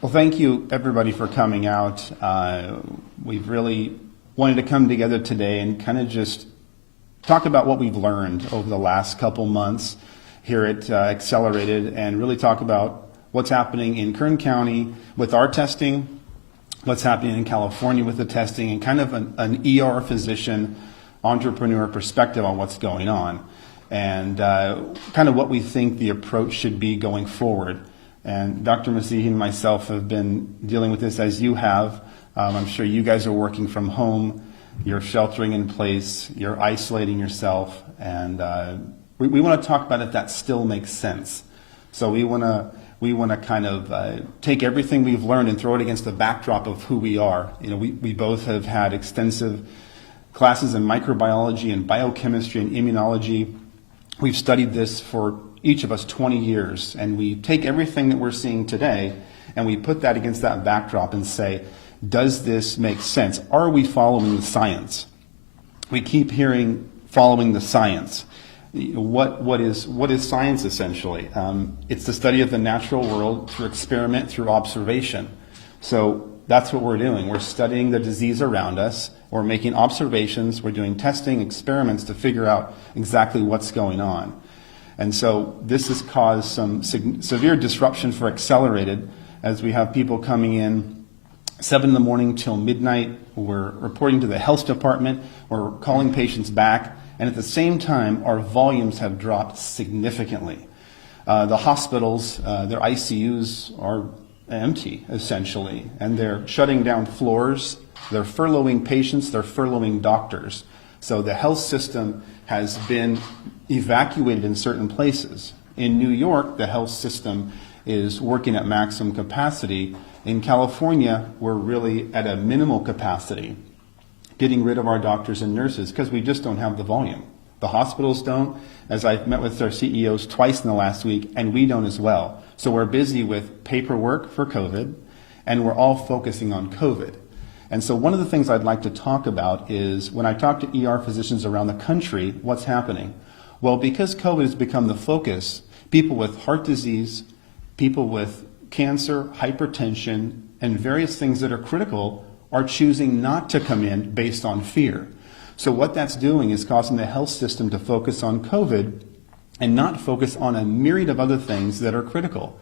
Well, thank you everybody for coming out. We've really wanted to come together today and kind of just talk about what we've learned over the last couple months here at Accelerated, and really talk about what's happening in Kern County with our testing, what's happening in California with the testing, and kind of an ER physician entrepreneur perspective on what's going on, and kind of what we think the approach should be going forward. And Dr. Massihi and myself have been dealing with this as you have. I'm sure you guys are working from home, you're sheltering in place, you're isolating yourself, and we want to talk about if that still makes sense. So we want to kind of take everything we've learned and throw it against the backdrop of who we are. You know, we both have had extensive classes in microbiology and biochemistry and immunology. We've studied this for each of us 20 years, and we take everything that we're seeing today and we put that against that backdrop and say, does this make sense? Are we following the science? We keep hearing following the science. What is science essentially? It's the study of the natural world through experiment, through observation. So that's what we're doing. We're studying the disease around us. We're making observations. We're doing testing, experiments to figure out exactly what's going on. And so this has caused some severe disruption for Accelerated, as we have people coming in 7 in the morning till midnight. We're reporting to the health department. We're calling patients back. And at the same time, our volumes have dropped significantly. The hospitals, their ICUs are empty, essentially. And they're shutting down floors. They're furloughing patients. They're furloughing doctors. So the health system has been evacuated in certain places. In New York, the health system is working at maximum capacity. In California, we're really at a minimal capacity, getting rid of our doctors and nurses because we just don't have the volume. The hospitals don't, as I've met with their CEOs twice in the last week, and we don't as well. So we're busy with paperwork for COVID, and we're all focusing on COVID. And so one of the things I'd like to talk about is when I talk to ER physicians around the country, what's happening? Well, because COVID has become the focus, people with heart disease, people with cancer, hypertension, and various things that are critical are choosing not to come in based on fear. So what that's doing is causing the health system to focus on COVID and not focus on a myriad of other things that are critical,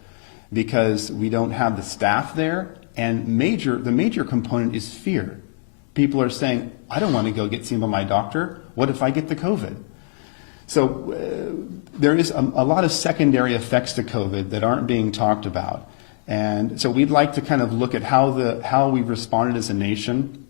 because we don't have the staff there. And the major component is fear. People are saying, I don't want to go get seen by my doctor. What if I get the COVID? So there is a lot of secondary effects to COVID that aren't being talked about. And so we'd like to kind of look at how we've responded as a nation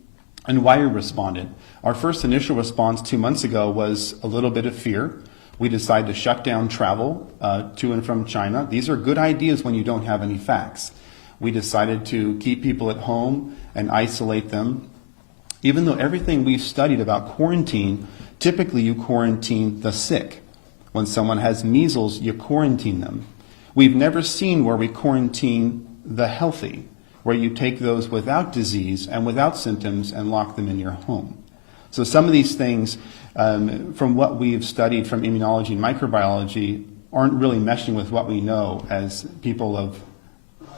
and why we responded. Our first initial response 2 months ago was a little bit of fear. We decided to shut down travel to and from China. These are good ideas when you don't have any facts. We decided to keep people at home and isolate them. Even though everything we've studied about quarantine, typically you quarantine the sick. When someone has measles, you quarantine them. We've never seen where we quarantine the healthy, where you take those without disease and without symptoms and lock them in your home. So some of these things, from what we've studied from immunology and microbiology, aren't really meshing with what we know as people of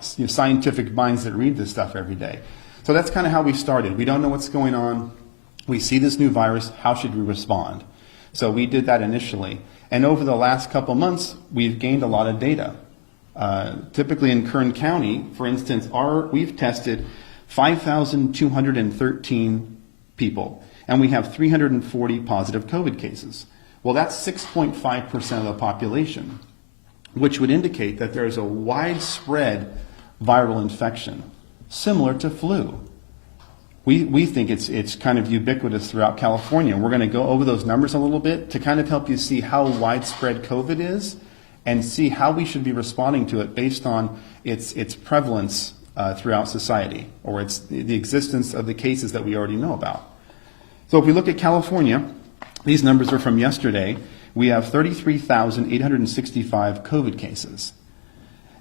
scientific minds that read this stuff every day. So that's kind of how we started. We don't know what's going on. We see this new virus. How should we respond? So we did that initially. And over the last couple months, we've gained a lot of data. Typically in Kern County, for instance, we've tested 5,213 people, and we have 340 positive COVID cases. Well, that's 6.5% of the population, which would indicate that there is a widespread viral infection, similar to flu. We think it's kind of ubiquitous throughout California. We're going to go over those numbers a little bit to kind of help you see how widespread COVID is and see how we should be responding to it based on its prevalence throughout society, or it's the existence of the cases that we already know about. So if we look at California, these numbers are from yesterday. We have 33,865 COVID cases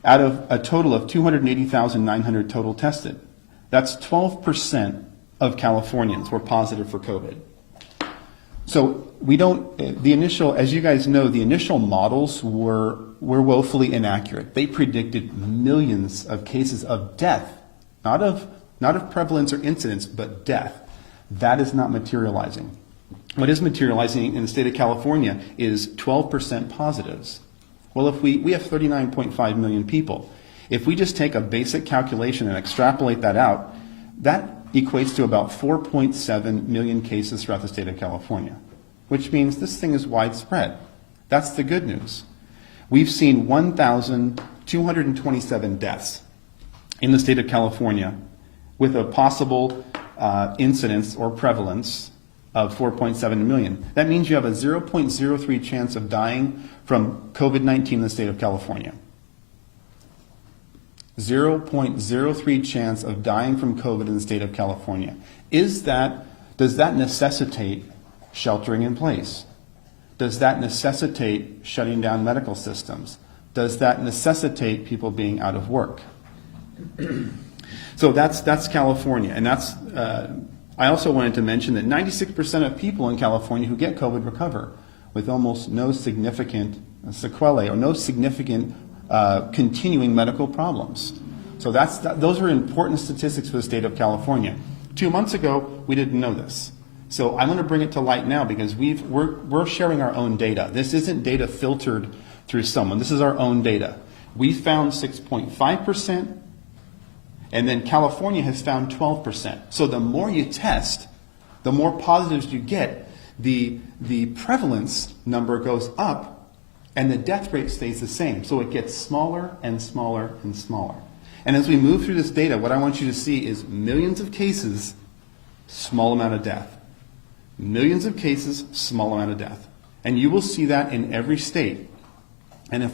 out of a total of 280,900 total tested. That's 12% of Californians were positive for COVID. So we don't, the initial, as you guys know, the initial models were woefully inaccurate. They predicted millions of cases of death, not of prevalence or incidence, but death. That is not materializing. What is materializing in the state of California is 12% positives. Well, if we have 39.5 million people. If we just take a basic calculation and extrapolate that out, that equates to about 4.7 million cases throughout the state of California, which means this thing is widespread. That's the good news. We've seen 1,227 deaths in the state of California with a possible incidence or prevalence of 4.7 million. That means you have a 0.03 chance of dying from COVID-19 in the state of California. 0.03 chance of dying from COVID in the state of California. Does that necessitate sheltering in place? Does that necessitate shutting down medical systems? Does that necessitate people being out of work? So that's California, and that's. I also wanted to mention that 96% of people in California who get COVID recover with almost no significant sequelae or no significant continuing medical problems. So those are important statistics for the state of California. 2 months ago, we didn't know this. So I'm going to bring it to light now because we're sharing our own data. This isn't data filtered through someone. This is our own data. We found 6.5%, and then California has found 12%. So the more you test, the more positives you get, the prevalence number goes up, and the death rate stays the same. So it gets smaller and smaller and smaller. And as we move through this data, what I want you to see is millions of cases, small amount of death. Millions of cases, small amount of death. And you will see that in every state. And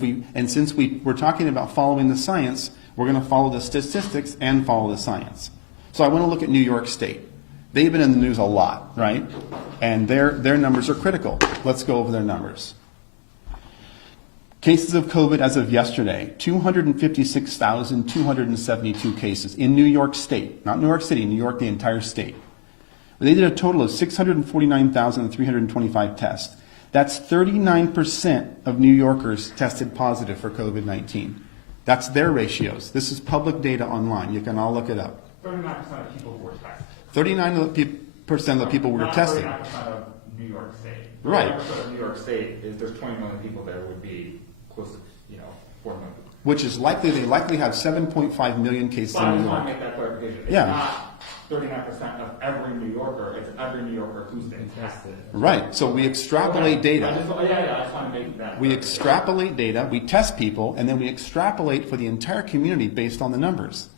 since we're talking about following the science, we're going to follow the statistics and follow the science. So I want to look at New York State. They've been in the news a lot, right? And their numbers are critical. Let's go over their numbers. Cases of COVID as of yesterday, 256,272 cases in New York State. Not New York City, New York, the entire state. They did a total of 649,325 tests. That's 39% of New Yorkers tested positive for COVID-19. That's their ratios. This is public data online. You can all look it up. 39% of people who were tested. 39% of the people were tested. 39% of New York State. Right. 39% of New York State, if there's 20 million people there, would be close to 4 million. Which is likely, they likely have 7.5 million cases in New York. I just want to make that clarification. It's not 39% of every New Yorker, it's every New Yorker who's been tested. Right, so we extrapolate data. I just want to make that. We extrapolate data, we test people, and then we extrapolate for the entire community based on the numbers.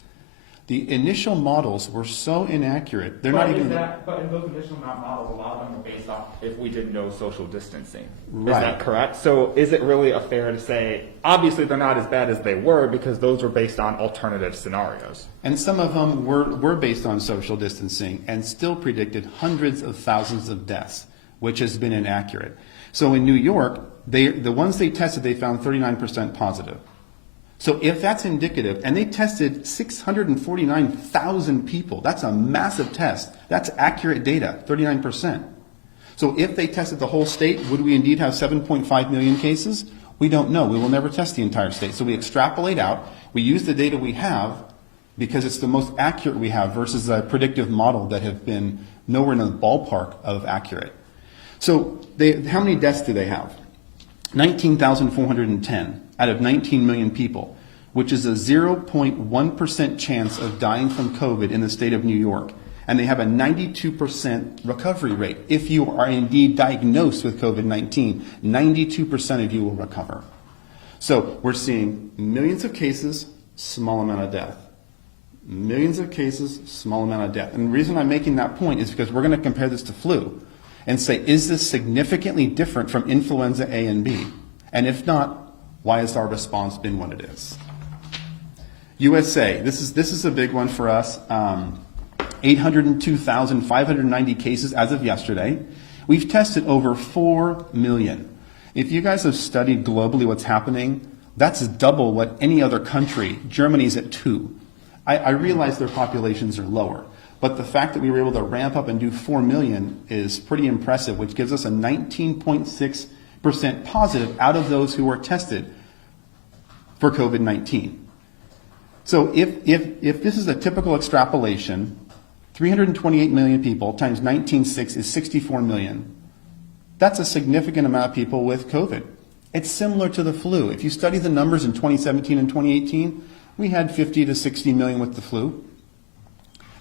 The initial models were so inaccurate, they're not even... But in those initial models, a lot of them were based off if we did no social distancing. Right. Is that correct? So is it really fair to say, obviously they're not as bad as they were because those were based on alternative scenarios? And some of them were based on social distancing and still predicted hundreds of thousands of deaths, which has been inaccurate. So in New York, the ones they tested, they found 39% positive. So if that's indicative, and they tested 649,000 people, that's a massive test. That's accurate data, 39%. So if they tested the whole state, would we indeed have 7.5 million cases? We don't know. We will never test the entire state. So we extrapolate out. We use the data we have because it's the most accurate we have versus a predictive model that have been nowhere in the ballpark of accurate. So how many deaths do they have? 19,410 out of 19 million people, which is a 0.1% chance of dying from COVID in the state of New York. And they have a 92% recovery rate. If you are indeed diagnosed with COVID-19, 92% of you will recover. So we're seeing millions of cases, small amount of death. Millions of cases, small amount of death. And the reason I'm making that point is because we're going to compare this to flu and say, is this significantly different from influenza A and B? And if not, why has our response been what it is? USA, this is a big one for us. 802,590 cases as of yesterday. We've tested over 4 million. If you guys have studied globally what's happening, that's double what any other country. Germany's at 2. I realize their populations are lower, But the fact that we were able to ramp up and do 4 million is pretty impressive, which gives us a 19.6% positive out of those who were tested for COVID-19. So if this is a typical extrapolation, 328 million people times 19.6 is 64 million. That's a significant amount of people with COVID. It's similar to the flu. If you study the numbers in 2017 and 2018, we had 50 to 60 million with the flu.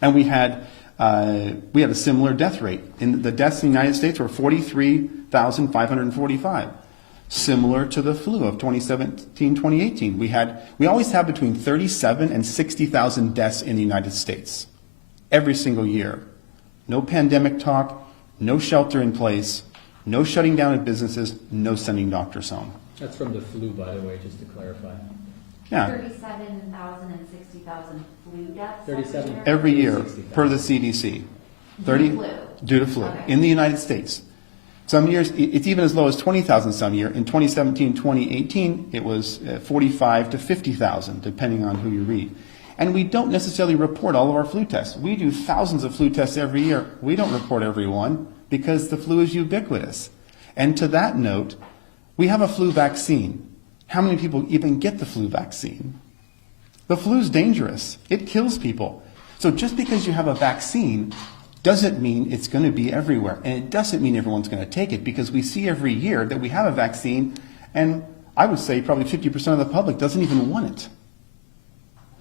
And we had a similar death rate. The deaths in the United States were 43,545, similar to the flu of 2017, 2018. We always have between 37 and 60,000 deaths in the United States every single year. No pandemic talk, no shelter in place, no shutting down of businesses, no sending doctors home. That's from the flu, by the way, just to clarify. Yeah. 37,000 and 60,000 flu deaths 37 Every year, 60,000. per the CDC. Due to flu. Okay. In the United States. Some years, it's even as low as 20,000 some year. In 2017, 2018, it was 45 to 50,000, depending on who you read. And we don't necessarily report all of our flu tests. We do thousands of flu tests every year. We don't report every one because the flu is ubiquitous. And to that note, we have a flu vaccine. How many people even get the flu vaccine? The flu is dangerous. It kills people. So just because you have a vaccine doesn't mean it's going to be everywhere. And it doesn't mean everyone's going to take it, because we see every year that we have a vaccine, and I would say probably 50% of the public doesn't even want it.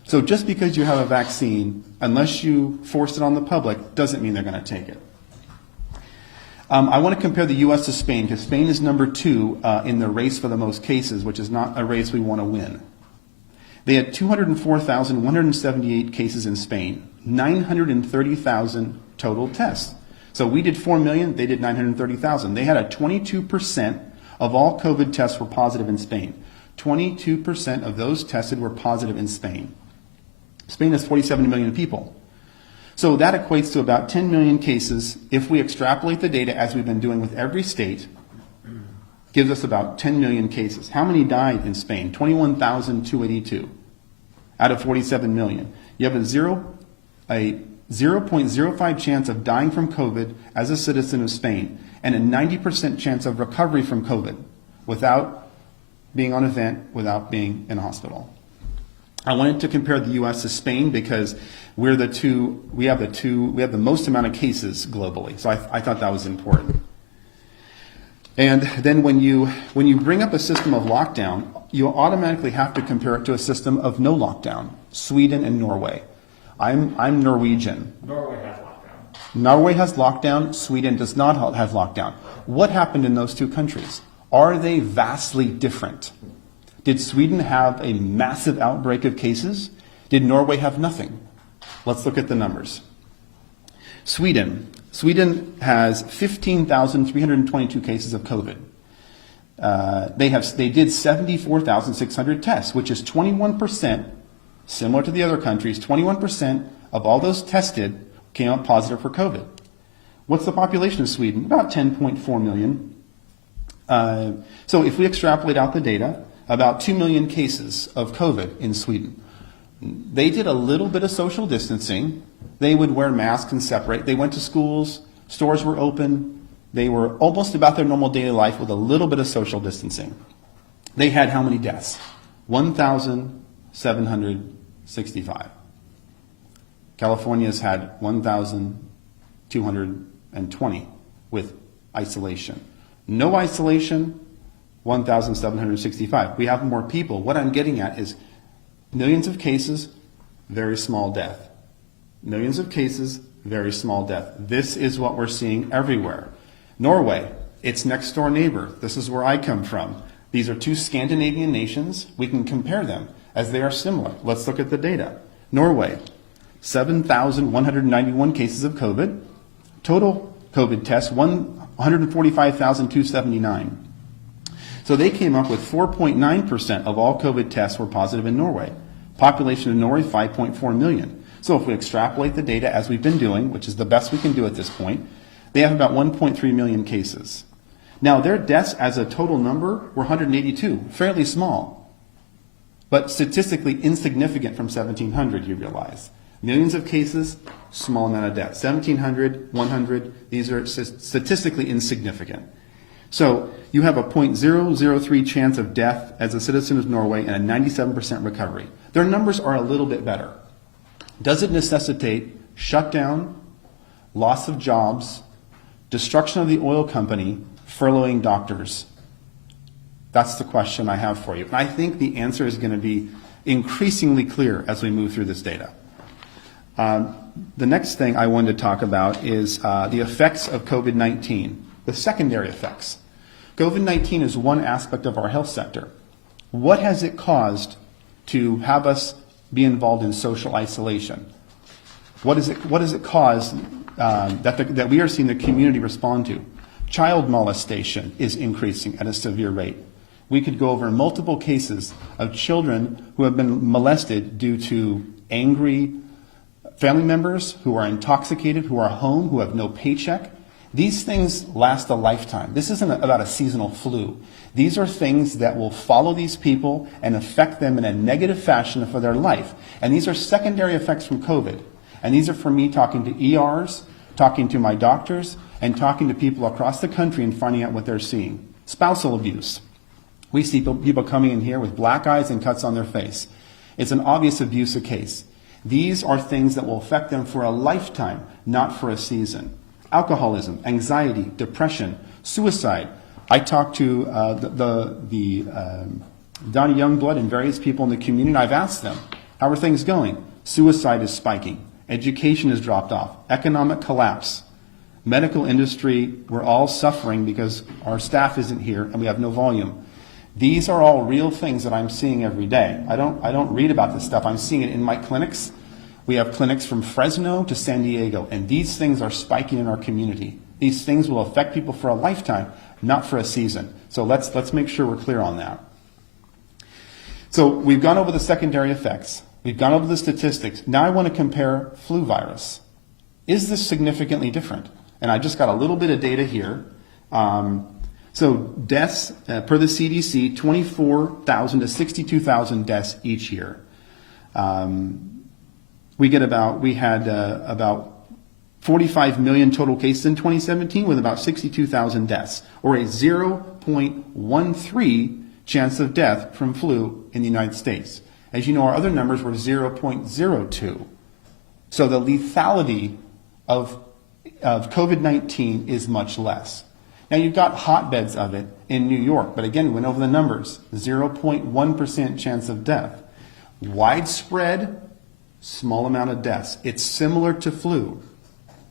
So just because you have a vaccine, unless you force it on the public, doesn't mean they're going to take it. I want to compare the U.S. to Spain, because Spain is number 2 in the race for the most cases, which is not a race we want to win. They had 204,178 cases in Spain, 930,000 total tests. So we did 4 million, they did 930,000. They had a 22% of all COVID tests were positive in Spain. 22% of those tested were positive in Spain. Spain has 47 million people. So that equates to about 10 million cases. If we extrapolate the data as we've been doing with every state, gives us about 10 million cases. How many died in Spain? 21,282 out of 47 million. You have a 0.05 chance of dying from COVID as a citizen of Spain, and a 90% chance of recovery from COVID without being on a vent, without being in a hospital. I wanted to compare the U.S. to Spain because we have the most amount of cases globally. So I thought that was important. And then when you bring up a system of lockdown, you automatically have to compare it to a system of no lockdown. Sweden and Norway. I'm Norwegian. Norway has lockdown. Norway has lockdown. Sweden does not have lockdown. What happened in those two countries? Are they vastly different? Did Sweden have a massive outbreak of cases? Did Norway have nothing? Let's look at the numbers. Sweden has 15,322 cases of COVID. They did 74,600 tests, which is 21%, similar to the other countries. 21% of all those tested came out positive for COVID. What's the population of Sweden? About 10.4 million. So if we extrapolate out the data, about 2 million cases of COVID in Sweden. They did a little bit of social distancing. They would wear masks and separate. They went to schools, stores were open. They were almost about their normal daily life with a little bit of social distancing. They had how many deaths? 1,765. California's had 1,220 with isolation. No isolation, 1,765. We have more people. What I'm getting at is millions of cases, very small death. Millions of cases, very small death. This is what we're seeing everywhere. Norway, its next door neighbor. This is where I come from. These are two Scandinavian nations. We can compare them as they are similar. Let's look at the data. Norway, 7,191 cases of COVID. Total COVID tests, 145,279. So they came up with 4.9% of all COVID tests were positive in Norway. Population in Norway, 5.4 million. So if we extrapolate the data as we've been doing, which is the best we can do at this point, they have about 1.3 million cases. Now their deaths as a total number were 182, fairly small, but statistically insignificant from 1,700, you realize. Millions of cases, small amount of deaths. 1,700, 100, these are statistically insignificant. So you have a 0.003 chance of death as a citizen of Norway and a 97% recovery. Their numbers are a little bit better. Does it necessitate shutdown, loss of jobs, destruction of the oil company, furloughing doctors? That's the question I have for you. And I think the answer is going to be increasingly clear as we move through this data. The next thing I wanted to talk about is the effects of COVID-19, the secondary effects. COVID-19 is one aspect of our health sector. What has it caused to have us be involved in social isolation? What has it caused that we are seeing the community respond to? Child molestation is increasing at a severe rate. We could go over multiple cases of children who have been molested due to angry family members who are intoxicated, who are home, who have no paycheck. These things last a lifetime. This isn't about a seasonal flu. These are things that will follow these people and affect them in a negative fashion for their life. And these are secondary effects from COVID. And these are from me talking to ERs, talking to my doctors, and talking to people across the country and finding out what they're seeing. Spousal abuse. We see people coming in here with black eyes and cuts on their face. It's an obvious abuse case. These are things that will affect them for a lifetime, not for a season. Alcoholism, anxiety, depression, suicide. I talked to Donnie Youngblood and various people in the community, and I've asked them, how are things going? Suicide is spiking. Education has dropped off. Economic collapse. Medical industry, we're all suffering because our staff isn't here and we have no volume. These are all real things that I'm seeing every day. I don't read about this stuff. I'm seeing it in my clinics. We have clinics from Fresno to San Diego, and these things are spiking in our community. These things will affect people for a lifetime, not for a season. So let's make sure we're clear on that. So we've gone over the secondary effects. We've gone over the statistics. Now I want to compare flu virus. Is this significantly different? And I just got a little bit of data here. So deaths, per the CDC, 24,000 to 62,000 deaths each year. We had about 45 million total cases in 2017 with about 62,000 deaths, or a 0.13 chance of death from flu in the United States. As you know, our other numbers were 0.02. So the lethality of COVID-19 is much less. Now you've got hotbeds of it in New York, but again, we went over the numbers, 0.1% chance of death. Widespread, small amount of deaths. It's similar to flu,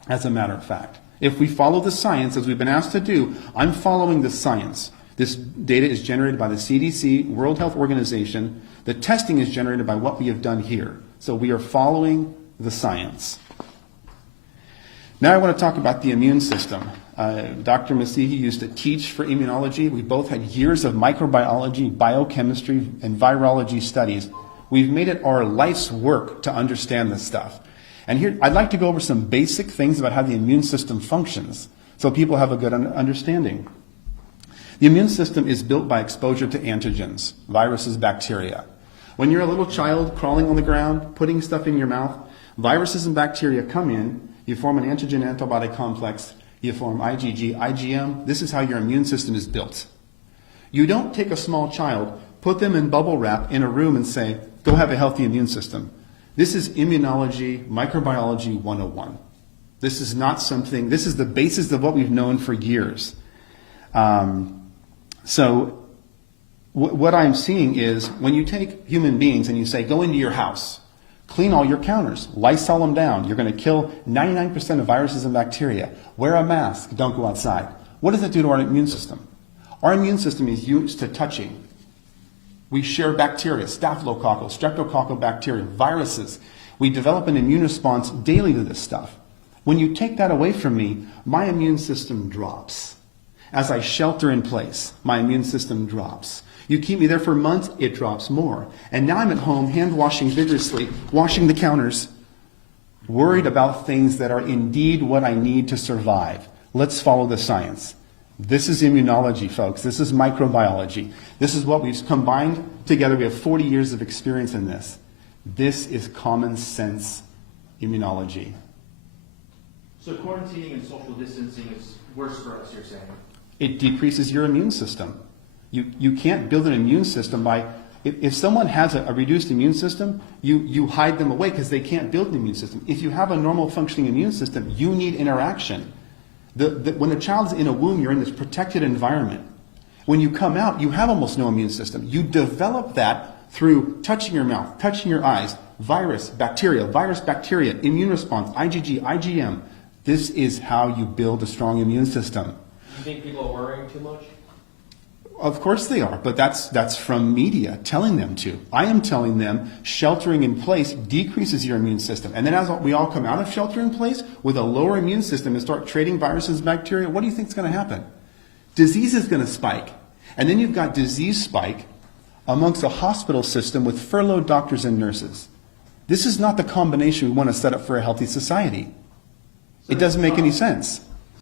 as a matter of fact. If we follow the science, as we've been asked to do, I'm following the science. This data is generated by the CDC, World Health Organization. The testing is generated by what we have done here. So we are following the science. Now I want to talk about the immune system. Dr. Massihi used to teach for immunology. We both had years of microbiology, biochemistry, and virology studies. We've made it our life's work to understand this stuff. And here, I'd like to go over some basic things about how the immune system functions so people have a good understanding. The immune system is built by exposure to antigens, viruses, bacteria. When you're a little child crawling on the ground, putting stuff in your mouth, viruses and bacteria come in, you form an antigen-antibody complex, you form IgG, IgM. This is how your immune system is built. You don't take a small child, put them in bubble wrap in a room and say, go have a healthy immune system. This is immunology, microbiology 101. This is not something, this is the basis of what we've known for years. What I'm seeing is when you take human beings and you say, go into your house, clean all your counters, Lysol them down, you're going to kill 99% of viruses and bacteria, wear a mask, don't go outside. What does that do to our immune system? Our immune system is used to touching. We share bacteria, staphylococcal, streptococcal bacteria, viruses. We develop an immune response daily to this stuff. When you take that away from me, my immune system drops. As I shelter in place, my immune system drops. You keep me there for months, it drops more. And now I'm at home, hand washing vigorously, washing the counters, worried about things that are indeed what I need to survive. Let's follow the science. This is immunology, folks. This is microbiology. This is what we've combined together. We have 40 years of experience in this. This is common sense immunology. So quarantining and social distancing is worse for us, you're saying? It decreases your immune system. You can't build an immune system by, if someone has a reduced immune system, you hide them away because they can't build an immune system. If you have a normal functioning immune system, you need interaction. When a child's in a womb, you're in this protected environment. When you come out, you have almost no immune system. You develop that through touching your mouth, touching your eyes, virus, bacteria, immune response, IgG, IgM. This is how you build a strong immune system. Do you think people are worrying too much? Of course they are, but that's from media telling them to. I am telling them sheltering in place decreases your immune system. And then as we all come out of shelter in place with a lower immune system and start trading viruses and bacteria, what do you think is going to happen? Disease is going to spike. And then you've got disease spike amongst a hospital system with furloughed doctors and nurses. This is not the combination we want to set up for a healthy society. It doesn't make any sense.